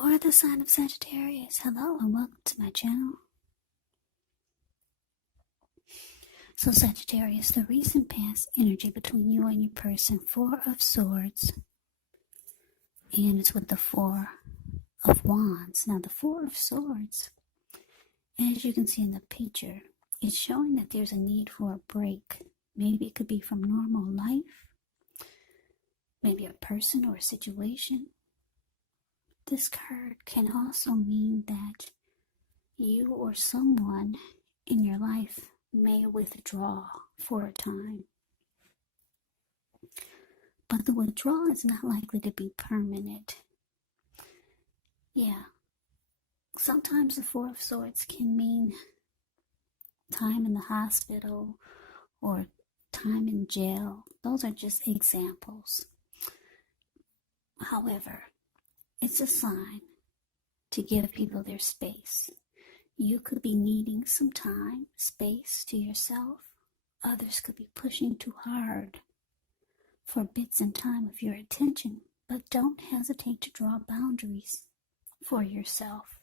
For the sign of Sagittarius, hello and welcome to my channel. So Sagittarius, the recent past energy between you and your person, Four of Swords, and it's with the Four of Wands. Now the Four of Swords, as you can see in the picture, it's showing that there's a need for a break. Maybe it could be from normal life, maybe a person or a situation. This card can also mean that you or someone in your life may withdraw for a time. But the withdrawal is not likely to be permanent. Yeah. Sometimes the Four of Swords can mean time in the hospital or time in jail. Those are just examples. However, it's a sign to give people their space. You could be needing some time, space to yourself. Others could be pushing too hard for bits and time of your attention. But don't hesitate to draw boundaries for yourself.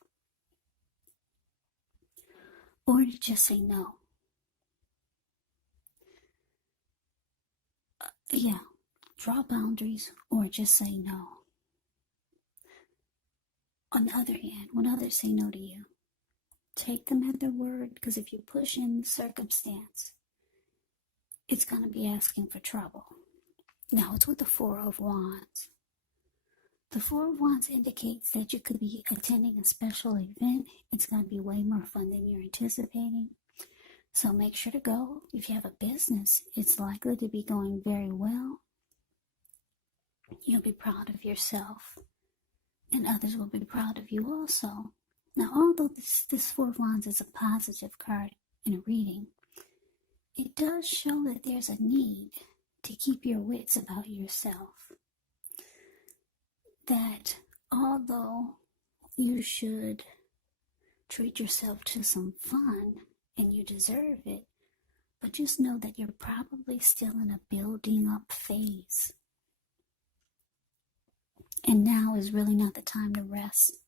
Or to just say no. Draw boundaries or just say no. On the other hand, when others say no to you, take them at their word, because if you push in the circumstance, it's going to be asking for trouble. Now, it's with the Four of Wands. The Four of Wands indicates that you could be attending a special event. It's going to be way more fun than you're anticipating. So make sure to go. If you have a business, it's likely to be going very well. You'll be proud of yourself, and others will be proud of you also. Now, although this Four of Wands is a positive card in a reading, it does show that there's a need to keep your wits about yourself. That although you should treat yourself to some fun, and you deserve it, but just know that you're probably still in a building up phase. And now is really not the time to rest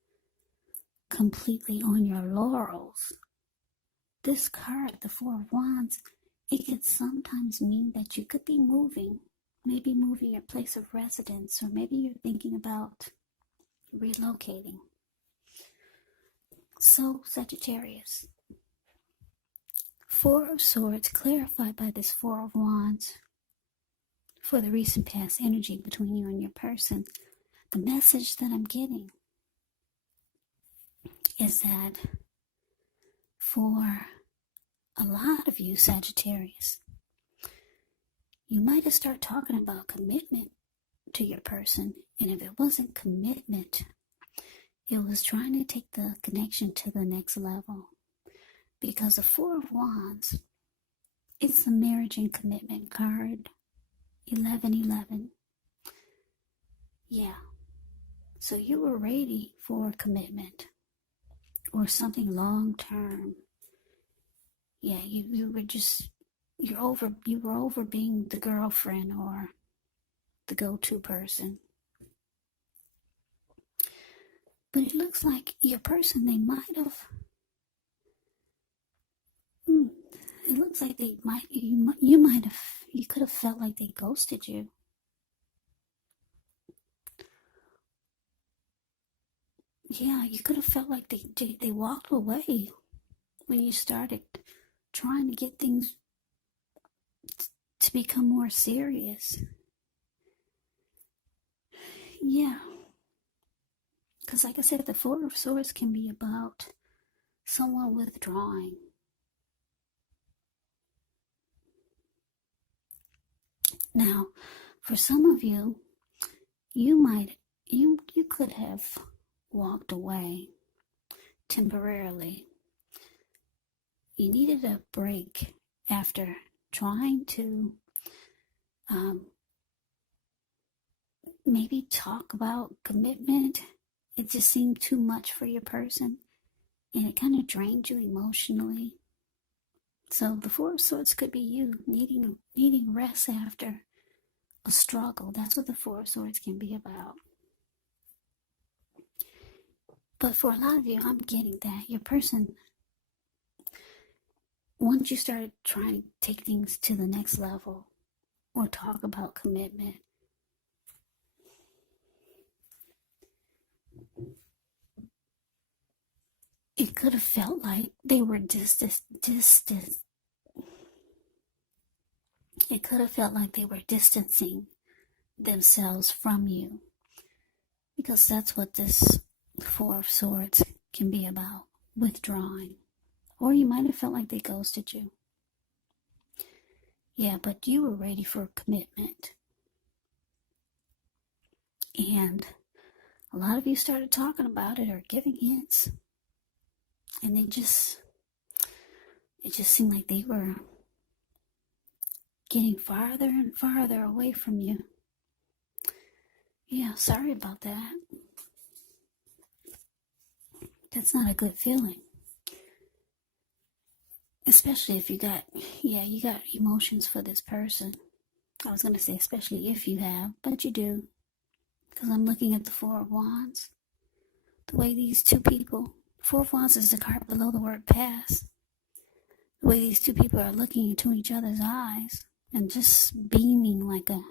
completely on your laurels. This card, the Four of Wands, it could sometimes mean that you could be moving, maybe moving your place of residence, or maybe you're thinking about relocating. So, Sagittarius, Four of Swords clarified by this Four of Wands for the recent past energy between you and your person. The message that I'm getting is that for a lot of you, Sagittarius, you might have started talking about commitment to your person, and if it wasn't commitment, it was trying to take the connection to the next level. Because the Four of Wands, it's the marriage and commitment card, 1111. Yeah. So you were ready for commitment or something long term. Yeah, you were over being the girlfriend or the go-to person. But it looks like your person, they might have. It looks like you could have felt like they ghosted you. Yeah, you could have felt like they walked away when you started trying to get things to become more serious. Yeah. Because like I said, the Four of Swords can be about someone withdrawing. Now, for some of you, you could have walked away temporarily. You needed a break after trying to maybe talk about commitment. It just seemed too much for your person, and it kind of drained you emotionally. So the Four of Swords could be you needing rest after a struggle. That's what the Four of Swords can be about. But for a lot of you, I'm getting that your person, once you started trying to take things to the next level or talk about commitment, it could have felt like they were distant. It could have felt like they were distancing themselves from you, because that's what this Four of Swords can be about, withdrawing. Or you might have felt like they ghosted you. Yeah, but you were ready for commitment. And a lot of you started talking about it or giving hints. And it just seemed like they were getting farther and farther away from you. Yeah, sorry about that. That's not a good feeling. Especially if you got emotions for this person. I was going to say especially if you have, but you do. Because I'm looking at the Four of Wands. The way these two people, Four of Wands is the card below the word pass. The way these two people are looking into each other's eyes and just beaming like a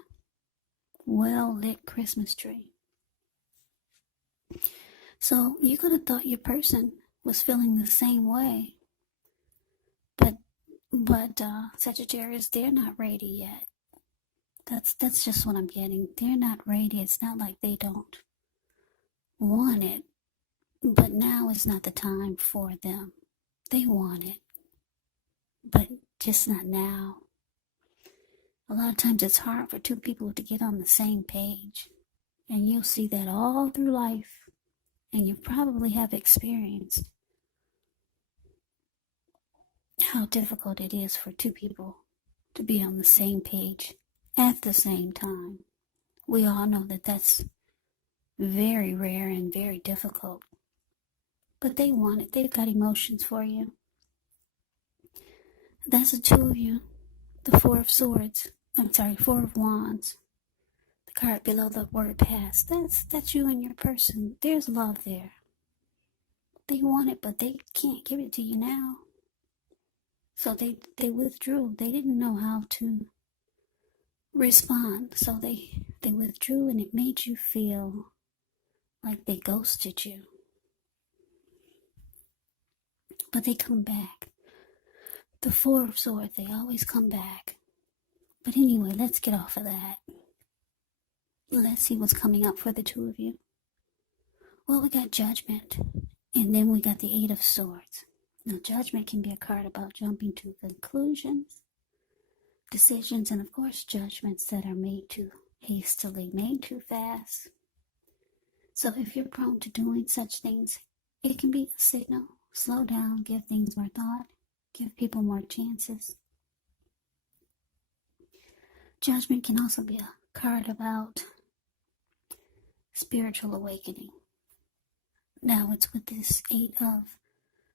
well-lit Christmas tree. So you could have thought your person was feeling the same way. But Sagittarius, they're not ready yet. That's just what I'm getting. They're not ready. It's not like they don't want it, but now is not the time for them. They want it, but just not now. A lot of times it's hard for two people to get on the same page, and you'll see that all through life, and you probably have experienced how difficult it is for two people to be on the same page at the same time. We all know that that's very rare and very difficult. But they want it. They've got emotions for you. That's the two of you. The Four of Swords. Four of Wands. The card below the word past. That's you and your person. There's love there. They want it, but they can't give it to you now. So they withdrew. They didn't know how to respond. So they withdrew, and it made you feel like they ghosted you. But they come back. The Four of Swords, they always come back. But anyway, let's get off of that. Let's see what's coming up for the two of you. Well, we got Judgment, and then we got the Eight of Swords. Now, Judgment can be a card about jumping to conclusions, decisions, and of course, judgments that are made too hastily, made too fast. So if you're prone to doing such things, it can be a signal. Slow down, give things more thought, give people more chances. Judgment can also be a card about spiritual awakening. Now it's with this Eight of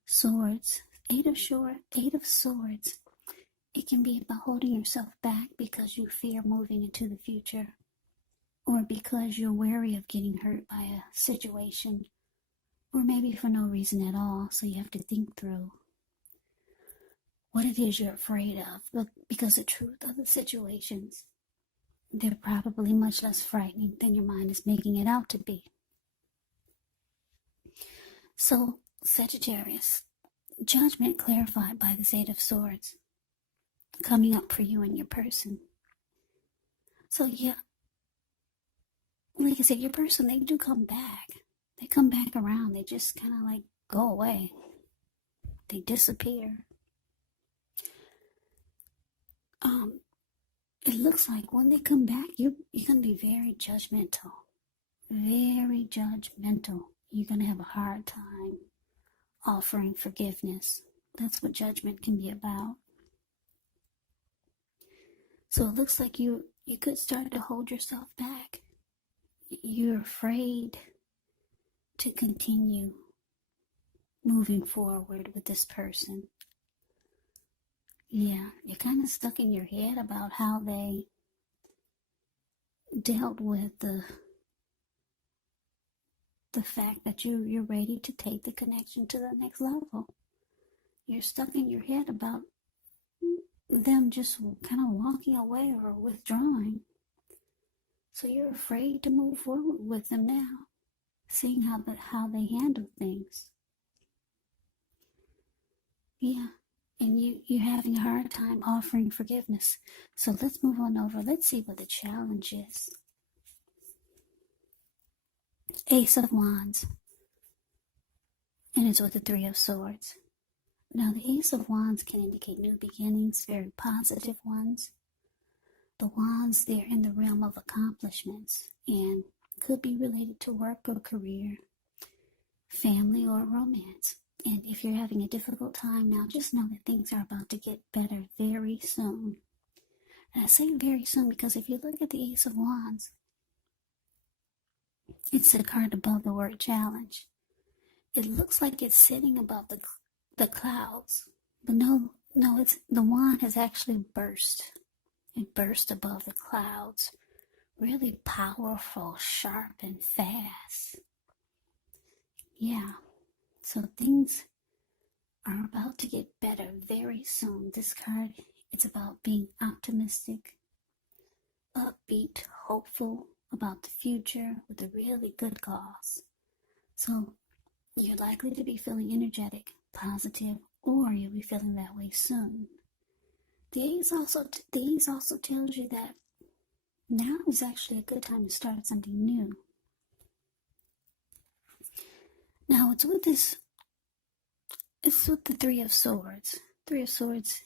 Swords. Eight of Swords. It can be about holding yourself back because you fear moving into the future, or because you're wary of getting hurt by a situation, or maybe for no reason at all, so you have to think through what it is you're afraid of. But because the truth of the situations, they're probably much less frightening than your mind is making it out to be. So, Sagittarius, Judgment clarified by this Eight of Swords coming up for you and your person. So yeah, like I said, your person, they do come back. They come back around. They just kind of like go away. They disappear. It looks like when they come back, you're going to be very judgmental. Very judgmental. You're going to have a hard time offering forgiveness. That's what Judgment can be about. So it looks like you could start to hold yourself back. You're afraid to continue moving forward with this person. Yeah, you're kind of stuck in your head about how they dealt with the the fact that you're ready to take the connection to the next level. You're stuck in your head about them just kind of walking away or withdrawing. So you're afraid to move forward with them now, seeing how they handle things. Yeah, and you're having a hard time offering forgiveness. So let's move on over. Let's see what the challenge is. Ace of Wands. And it's with the Three of Swords. Now, the Ace of Wands can indicate new beginnings, very positive ones. The Wands, they're in the realm of accomplishments and could be related to work or career, family or romance. And if you're having a difficult time now, just know that things are about to get better very soon. And I say very soon because if you look at the Ace of Wands, it's the card above the word challenge. It looks like it's sitting above the clouds, but no, it's the wand has actually burst. It burst above the clouds, really powerful, sharp, and fast. Yeah, so things are about to get better very soon. This card, it's about being optimistic, upbeat, hopeful about the future with a really good cause. So you're likely to be feeling energetic, positive, or you'll be feeling that way soon. The Ace also tells you that now is actually a good time to start something new. Now it's with the Three of Swords. Three of Swords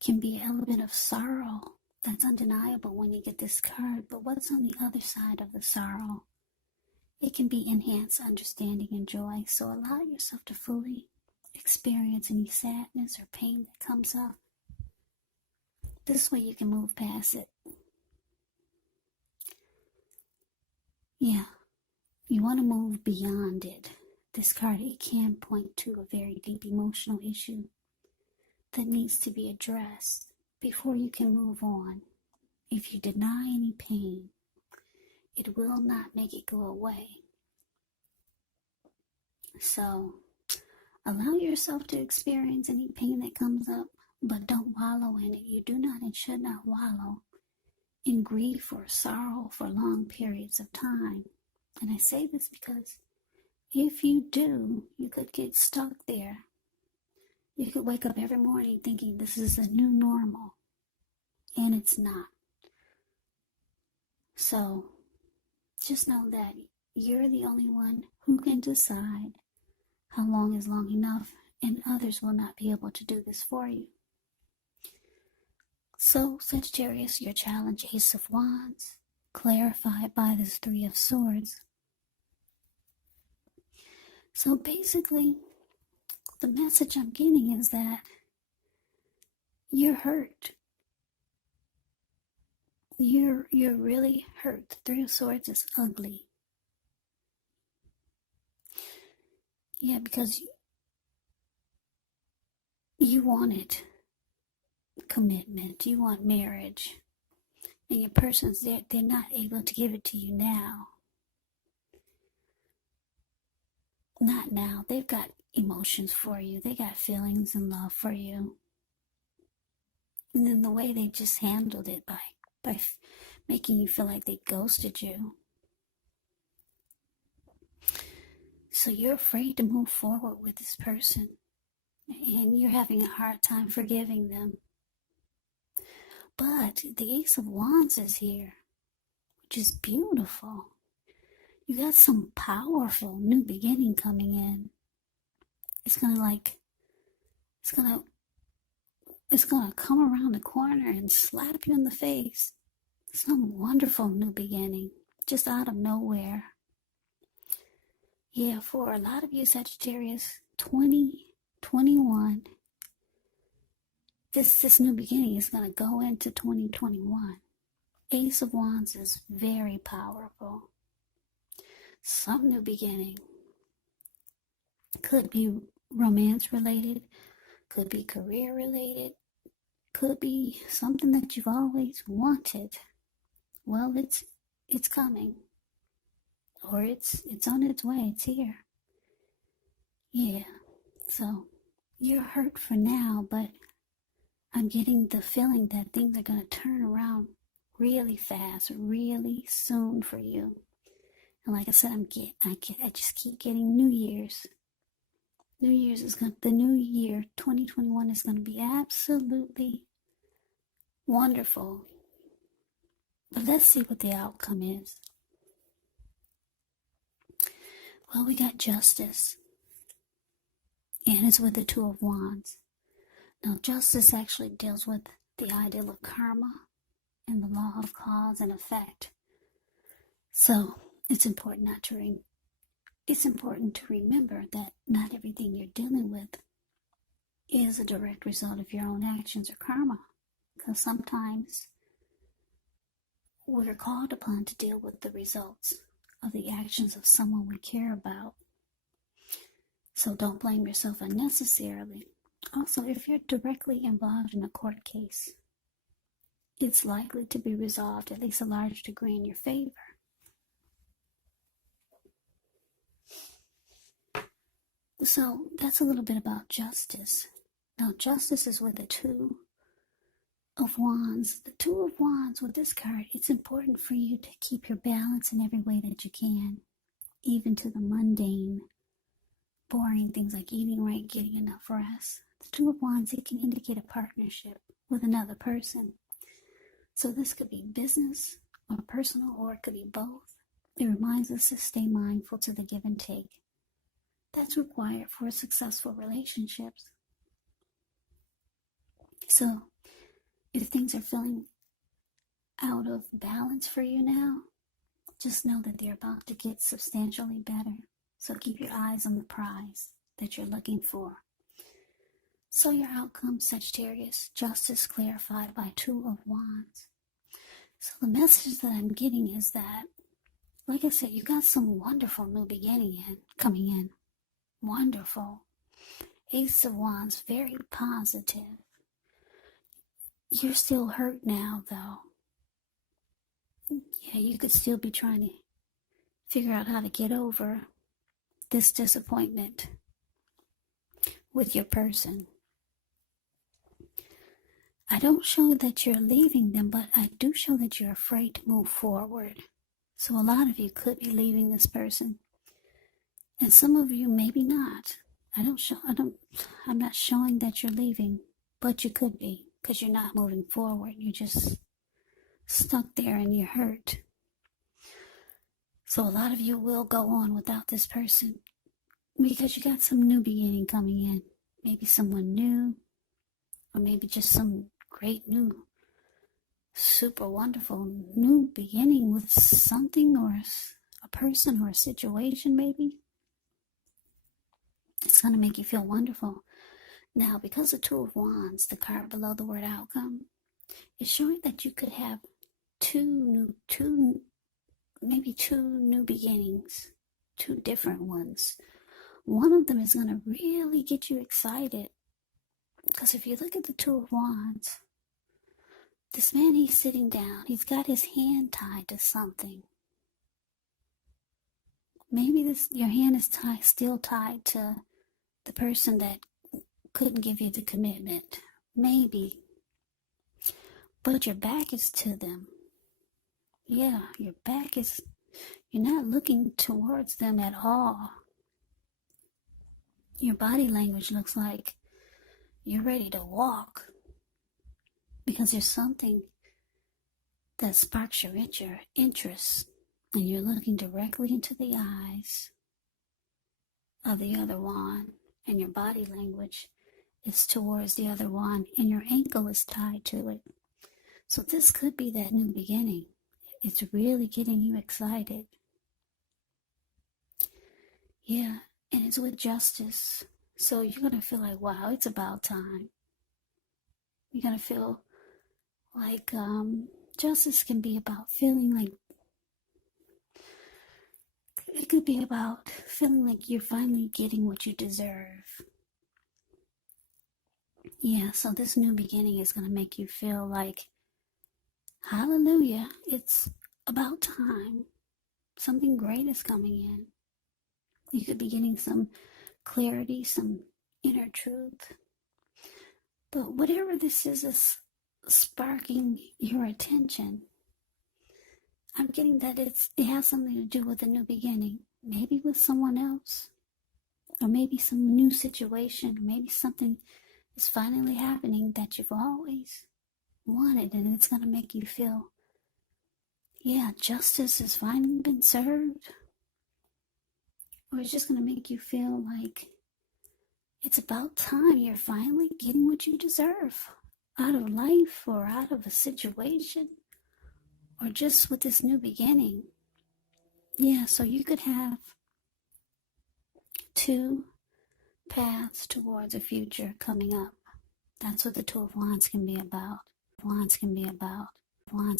can be an element of sorrow that's undeniable when you get this card, but what's on the other side of the sorrow? It can be enhanced understanding and joy, so allow yourself to fully experience any sadness or pain that comes up. This way you can move past it. Yeah, you want to move beyond it. This card, it can point to a very deep emotional issue that needs to be addressed before you can move on. If you deny any pain, it will not make it go away. So, allow yourself to experience any pain that comes up, but don't wallow in it. You do not and should not wallow in grief or sorrow for long periods of time. And I say this because if you do, you could get stuck there. You could wake up every morning thinking this is a new normal, and it's not. So just know that you're the only one who can decide how long is long enough, and others will not be able to do this for you. So, Sagittarius, your challenge, Ace of Wands, clarified by this Three of Swords. So basically, the message I'm getting is that you're hurt. You're really hurt. The Three of Swords is ugly. Yeah, because you wanted commitment, you want marriage, and your person's there, they're not able to give it to you now. Not now. They've got emotions for you. They got feelings and love for you. And then the way they just handled it by making you feel like they ghosted you. So you're afraid to move forward with this person. And you're having a hard time forgiving them. But the Ace of Wands is here, which is beautiful. You got some powerful new beginning coming in. It's gonna come around the corner and slap you in the face. Some wonderful new beginning, just out of nowhere. Yeah, for a lot of you Sagittarius, 2021, this new beginning is going to go into 2021. Ace of Wands is very powerful. Some new beginning. Could be romance related, could be career related, could be something that you've always wanted. Well, it's coming. or it's on its way. It's here. Yeah. So you're hurt for now, but I'm getting the feeling that things are going to turn around really fast, really soon for you. And like I said, I just keep getting New Year's. The new year, 2021 is going to be absolutely wonderful. But let's see what the outcome is. Well, we got justice. And it's with the Two of Wands. Now, justice actually deals with the ideal of karma and the law of cause and effect. So it's important to remember that not everything you're dealing with is a direct result of your own actions or karma. Because sometimes we're called upon to deal with the results of the actions of someone we care about. So don't blame yourself unnecessarily. Also, if you're directly involved in a court case, it's likely to be resolved at least a large degree in your favor. So that's a little bit about justice. Now, justice is with the Two of Wands. The Two of Wands with this card, it's important for you to keep your balance in every way that you can, even to the mundane, boring things like eating right, getting enough rest. The Two of Wands, it can indicate a partnership with another person. So this could be business or personal, or it could be both. It reminds us to stay mindful to the give and take that's required for successful relationships. So if things are feeling out of balance for you now, just know that they're about to get substantially better. So keep your eyes on the prize that you're looking for. So your outcome, Sagittarius, justice clarified by Two of Wands. So the message that I'm getting is that, like I said, you got some wonderful new beginning coming in. Wonderful. Ace of Wands, very positive. You're still hurt now, though. Yeah, you could still be trying to figure out how to get over this disappointment with your person. I don't show that you're leaving them, but I do show that you're afraid to move forward. So a lot of you could be leaving this person. And some of you maybe not. I'm not showing that you're leaving, but you could be, because you're not moving forward. You're just stuck there and you're hurt. So a lot of you will go on without this person because you got some new beginning coming in. Maybe someone new, or maybe just some great new, super wonderful new beginning with something or a person or a situation maybe. It's going to make you feel wonderful. Now, because of Two of Wands, the card below the word outcome, is showing that you could have two new beginnings, two different ones. One of them is going to really get you excited. Because if you look at the Two of Wands, this man, he's sitting down. He's got his hand tied to something. Maybe your hand is still tied to the person that couldn't give you the commitment. Maybe. But your back is to them. Yeah, you're not looking towards them at all. Your body language looks like you're ready to walk. Because there's something that sparks your interest. And you're looking directly into the eyes of the other one. And your body language is towards the other one. And your ankle is tied to it. So this could be that new beginning. It's really getting you excited. Yeah, and it's with justice. So you're going to feel like, wow, it's about time. You're going to feel like justice can be about feeling like, it could be about feeling like you're finally getting what you deserve. Yeah, so this new beginning is going to make you feel like, hallelujah, it's about time. Something great is coming in. You could be getting some clarity, some inner truth. But whatever this is sparking your attention. I'm getting that it has something to do with a new beginning. Maybe with someone else. Or maybe some new situation. Maybe something is finally happening that you've always wanted, and it's going to make you feel, yeah, justice has finally been served. Or it's just going to make you feel like it's about time you're finally getting what you deserve out of life or out of a situation or just with this new beginning. Yeah, so you could have two paths towards a future coming up. That's what the Two of Wands can be about. Wands can be about. Wands